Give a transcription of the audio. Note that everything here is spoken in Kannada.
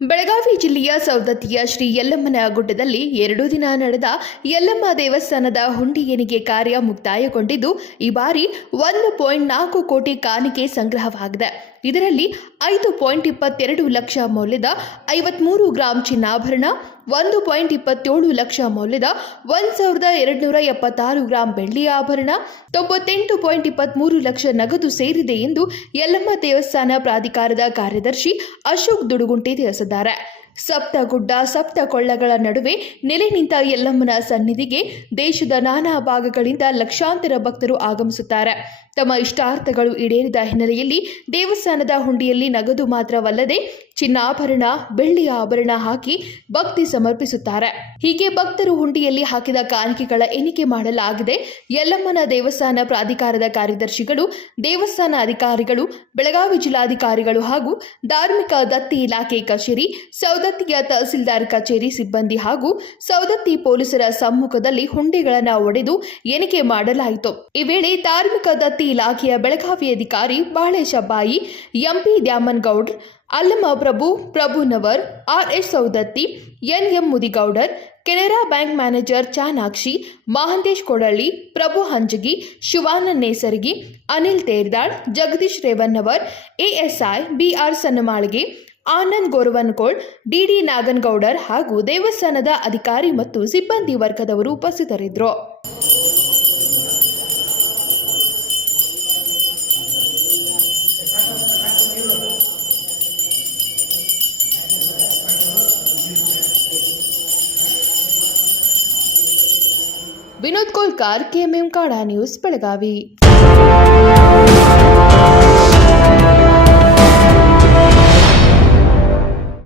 ಬೆಳಗಾವಿ ಜಿಲ್ಲೆಯ ಸವದತ್ತಿಯ ಶ್ರೀ ಯಲ್ಲಮ್ಮನ ಗುಡ್ಡದಲ್ಲಿ 2 ದಿನ ನಡೆದ ಯಲ್ಲಮ್ಮ ದೇವಸ್ಥಾನದ ಹುಂಡಿ ಎಣಿಕೆ ಕಾರ್ಯ ಮುಕ್ತಾಯಗೊಂಡಿದ್ದು ಈ ಬಾರಿ 1.4 ಕೋಟಿ ಕಾಣಿಕೆ ಸಂಗ್ರಹವಾಗಿದೆ. ಇದರಲ್ಲಿ 5.22 ಲಕ್ಷ ಮೌಲ್ಯದ 53 ಗ್ರಾಂ ಚಿನ್ನಾಭರಣ, 1.27 ಲಕ್ಷ ಮೌಲ್ಯದ 1276 ಗ್ರಾಂ ಬೆಳ್ಳಿ ಆಭರಣ, 98.23 ಲಕ್ಷ ನಗದು ಸೇರಿದೆ ಎಂದು ಯಲ್ಲಮ್ಮ ದೇವಸ್ಥಾನ ಪ್ರಾಧಿಕಾರದ ಕಾರ್ಯದರ್ಶಿ ಅಶೋಕ್ ದುಡುಗುಂಟಿ ತಿಳಿಸಿದ್ದಾರೆ. ಸಪ್ತಗುಡ್ಡ ಸಪ್ತ ಕೊಳ್ಳಗಳ ನಡುವೆ ನೆಲೆ ನಿಂತ ಯಲ್ಲಮ್ಮನ ಸನ್ನಿಧಿಗೆ ದೇಶದ ನಾನಾ ಭಾಗಗಳಿಂದ ಲಕ್ಷಾಂತರ ಭಕ್ತರು ಆಗಮಿಸುತ್ತಾರೆ. ತಮ್ಮ ಇಷ್ಟಾರ್ಥಗಳು ಈಡೇರಿದ ಹಿನ್ನೆಲೆಯಲ್ಲಿ ದೇವಸ್ಥಾನದ ಹುಂಡಿಯಲ್ಲಿ ನಗದು ಮಾತ್ರವಲ್ಲದೆ ಚಿನ್ನಾಭರಣ, ಬೆಳ್ಳಿಯ ಆಭರಣ ಹಾಕಿ ಭಕ್ತಿ ಸಮರ್ಪಿಸುತ್ತಾರೆ. ಹೀಗೆ ಭಕ್ತರು ಹುಂಡಿಯಲ್ಲಿ ಹಾಕಿದ ಕಾಣಿಕೆಗಳ ಎಣಿಕೆ ಮಾಡಲಾಗಿದೆ. ಯಲ್ಲಮ್ಮನ ದೇವಸ್ಥಾನ ಪ್ರಾಧಿಕಾರದ ಕಾರ್ಯದರ್ಶಿಗಳು, ದೇವಸ್ಥಾನ ಅಧಿಕಾರಿಗಳು, ಬೆಳಗಾವಿ ಜಿಲ್ಲಾಧಿಕಾರಿಗಳು ಹಾಗೂ ಧಾರ್ಮಿಕ ದತ್ತಿ ಇಲಾಖೆ ಕಚೇರಿ, ಸವದತ್ತಿಯ ತಹಸೀಲ್ದಾರ್ ಕಚೇರಿ ಸಿಬ್ಬಂದಿ ಹಾಗೂ ಸವದತ್ತಿ ಪೊಲೀಸರ ಸಮ್ಮುಖದಲ್ಲಿ ಹುಂಡಿಗಳನ್ನು ಒಡೆದು ಎಣಿಕೆ ಮಾಡಲಾಯಿತು. ಈ ವೇಳೆ ಧಾರ್ಮಿಕ ದತ್ತಿ ಇಲಾಖೆಯ ಬೆಳಗಾವಿ ಅಧಿಕಾರಿ Balesha Bai, MP Dyamanagoudra, Allama Prabhunavar, RS Savadatti, NM Mudigoudar, Canara bank manager Chanakshi, Mahantesh Kodalli, Prabhu Hanjagi, Shivananda Nesargi, Anil Terdal, Jagadish Revannavar, ASI BR Sannamalge, Anand Goravankol, DD Naganagoudar ಹಾಗೂ ದೇವಸ್ಥಾನದ ಅಧಿಕಾರಿ ಮತ್ತು ಸಿಬ್ಬಂದಿ ವರ್ಗದವರು ಉಪಸ್ಥಿತರಿದ್ದರು. ವಿನೋದ್ ಕೋಲ್ಕಾರ್, ಕೆಎಂಎಂ ಕಾಡಾ ನ್ಯೂಸ್, ಬೆಳಗಾವಿ.